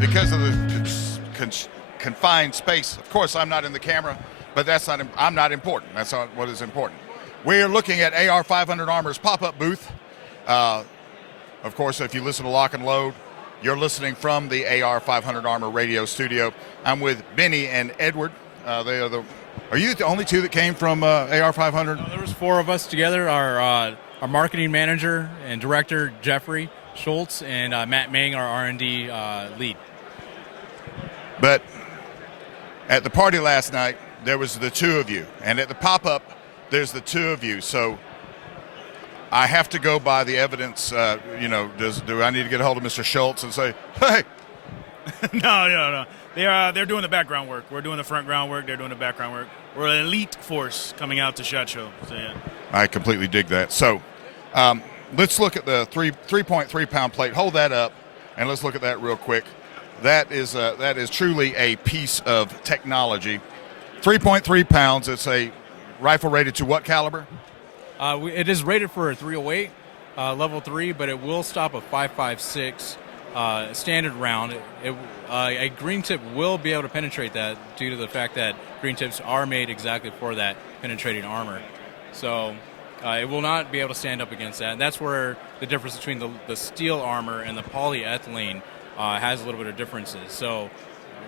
because of the confined space. Of course, I'm not in the camera, but I'm not important. That's not what is important. We're looking at AR500 Armor's pop-up booth. Of course, if you listen to Lock and Load, you're listening from the AR500 Armor radio studio. I'm with Benny and Edward. Are you the only two that came from AR500? No, there was 4 of us together. Our marketing manager and director, Jeffrey Schultz, and Matt Mang, our R&D lead. But at the party last night, there was the 2 of you. And at the pop-up, there's the 2 of you. So I have to go by the evidence. Do I need to get a hold of Mr. Schultz and say, hey? No. They're doing the background work. We're doing the front ground work. They're doing the background work. We're an elite force coming out to SHOTShow. So, yeah. I completely dig that. So let's look at the 3.3 pound plate. Hold that up, and let's look at that real quick. That is truly a piece of technology. 3.3 pounds. It's a rifle rated to what caliber? It is rated for a 308 level 3, but it will stop a 5.56 standard round. A green tip will be able to penetrate that due to the fact that green tips are made exactly for that penetrating armor. So it will not be able to stand up against that. And that's where the difference between the steel armor and the polyethylene has a little bit of differences. So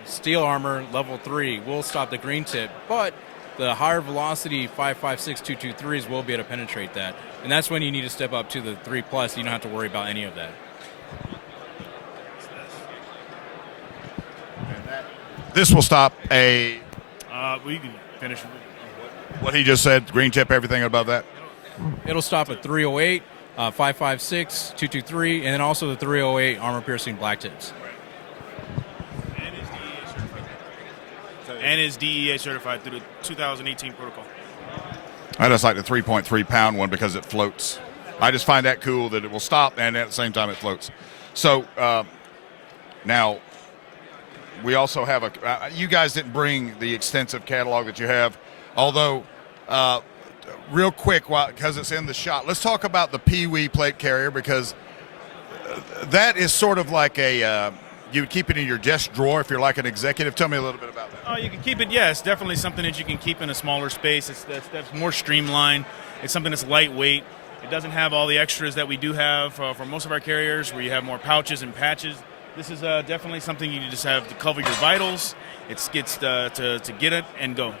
steel armor level 3 will stop the green tip, but the higher velocity 5.56 223s will be able to penetrate that. And that's when you need to step up to the 3+. You don't have to worry about any of that. This will stop a... we can finish what he just said, green tip, everything above that? It'll stop at 308, 5.56, 223, and then also the 308 armor-piercing black tips. And is DEA certified through the 2018 protocol. I just like the 3.3 pound one because it floats. I just find that cool that it will stop and at the same time it floats. So now we also have you guys didn't bring the extensive catalog that you have, although real quick, because it's in the shot, let's talk about the Pee-wee plate carrier, because that is sort of like you would keep it in your desk drawer if you're like an executive. Tell me a little bit about that. Oh, you can keep it, yes. Definitely something that you can keep in a smaller space. That's more streamlined. It's something that's lightweight. It doesn't have all the extras that we do have for most of our carriers, where you have more pouches and patches. This is definitely something you just have to cover your vitals. It gets to get it and go.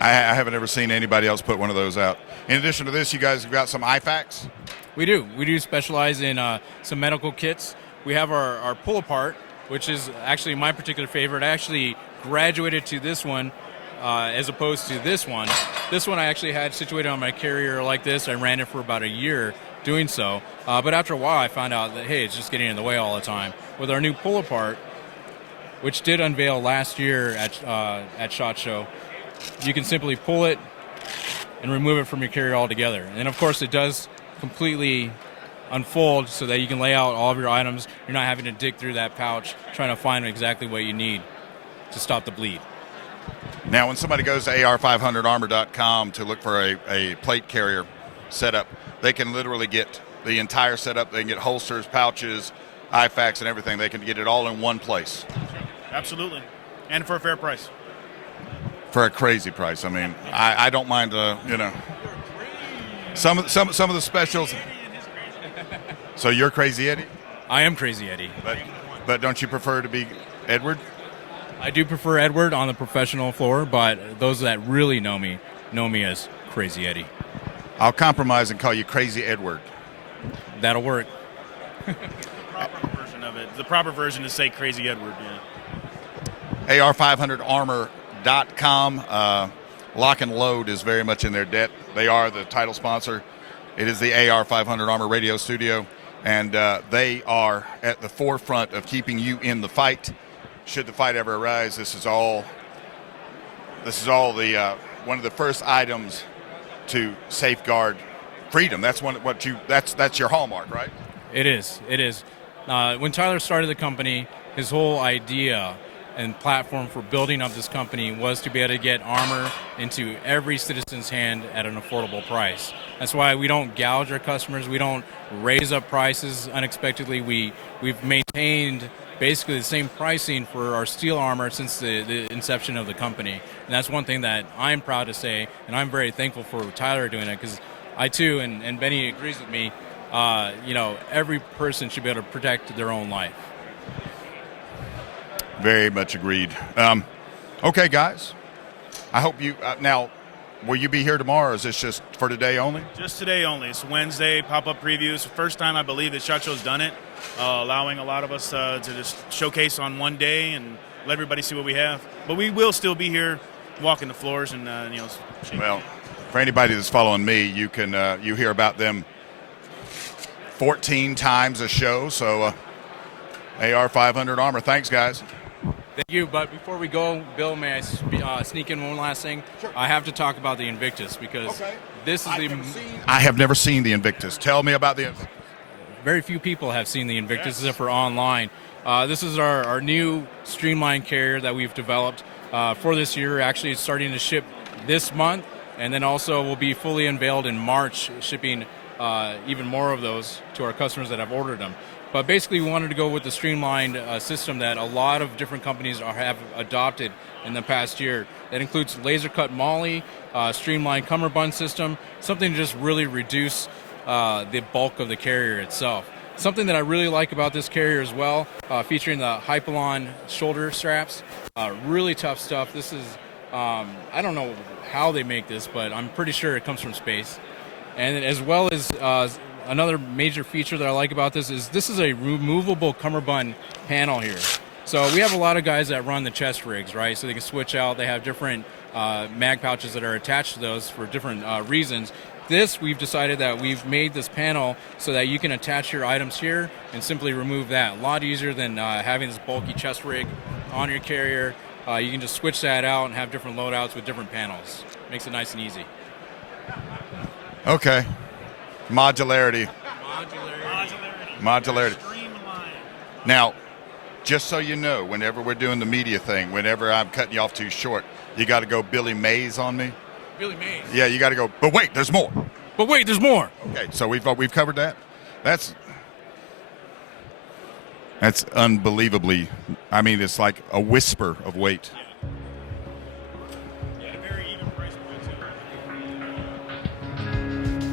I haven't ever seen anybody else put one of those out. In addition to this, you guys have got some IFAKs? We do. We do specialize in some medical kits. We have our pull-apart, which is actually my particular favorite. I actually graduated to this one as opposed to this one. This one I actually had situated on my carrier like this. I ran it for about a year doing so. But after a while, I found out that, hey, it's just getting in the way all the time. With our new pull-apart, which did unveil last year at SHOTShow, you can simply pull it and remove it from your carrier altogether. And of course, it does completely unfold so that you can lay out all of your items. You're not having to dig through that pouch trying to find exactly what you need to stop the bleed. Now, when somebody goes to AR500Armor.com to look for a plate carrier setup, they can literally get the entire setup. They can get holsters, pouches, IFAKs, and everything. They can get it all in one place. Absolutely. And for a fair price. For a crazy price. I mean, I don't mind, some of the specials. So you're Crazy Eddie? I am Crazy Eddie. But don't you prefer to be Edward? I do prefer Edward on the professional floor, but those that really know me as Crazy Eddie. I'll compromise and call you Crazy Edward. That'll work. The proper version of it. The proper version is say Crazy Edward. Yeah. AR500Armor.com. Lock and Load is very much in their debt. They are the title sponsor. It is the AR500 Armor radio studio, and they are at the forefront of keeping you in the fight. Should the fight ever arise, this is all the one of the first items to safeguard freedom. That's that's your hallmark, right? It is. When Tyler started the company, his whole idea and platform for building up this company was to be able to get armor into every citizen's hand at an affordable price. That's why we don't gouge our customers. We don't raise up prices unexpectedly. We've maintained basically the same pricing for our steel armor since the inception of the company. And that's one thing that I'm proud to say, and I'm very thankful for Tyler doing it, because I too, and Benny agrees with me, every person should be able to protect their own life. Very much agreed. Okay, guys. I hope you now. Will you be here tomorrow, or is this just for today only? Just today only. It's Wednesday, pop-up previews. First time I believe that SHOTShow's done it, allowing a lot of us to just showcase on one day and let everybody see what we have. But we will still be here walking the floors and, Well, for anybody that's following me, you can you hear about them 14 times a show. So AR500 Armor. Thanks, guys. Thank you. But before we go, Bill, may I sneak in one last thing? Sure. I have to talk about the Invictus, because this is I have never seen the Invictus. Tell me about the Invictus. very few people have seen the Invictus except for online. This is our new streamlined carrier that we've developed for this year. Actually, it's starting to ship this month, and then also will be fully unveiled in March, shipping even more of those to our customers that have ordered them. But basically, we wanted to go with the streamlined system that a lot of different companies have adopted in the past year. That includes laser cut moly, streamlined cummerbund system, something to just really reduce the bulk of the carrier itself. Something that I really like about this carrier as well, featuring the Hypalon shoulder straps, really tough stuff. This is, I don't know how they make this, but I'm pretty sure it comes from space. And as well as another major feature that I like about this is a removable Cummerbund panel here. So we have a lot of guys that run the chest rigs, right? So they can switch out. They have different mag pouches that are attached to those for different reasons. We've decided that we've made this panel so that you can attach your items here and simply remove that. A lot easier than having this bulky chest rig on your carrier. You can just switch that out and have different loadouts with different panels. Makes it nice and easy. Okay. Modularity. Now, just so you know, whenever we're doing the media thing, whenever I'm cutting you off too short, you got to go Billy Mays on me. Billy Mays. Yeah, you got to go. But wait, there's more. But wait, there's more. Okay, so we've covered that. That's unbelievably. I mean, it's like a whisper of weight. Yeah, very even price point too.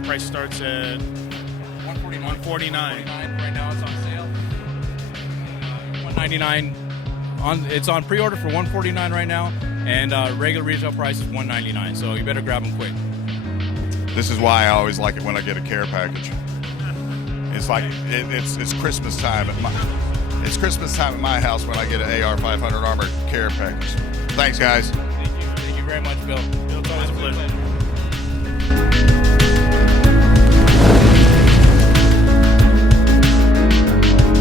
Price starts at $149. Right now it's on sale. $199. It's on pre-order for $149 right now, and regular retail price is $199. So you better grab them quick. This is why I always like it when I get a care package. It's like it's Christmas time at my house when I get an AR500 Armor care package. Thanks, guys. Thank you very much, Bill. It's always a pleasure.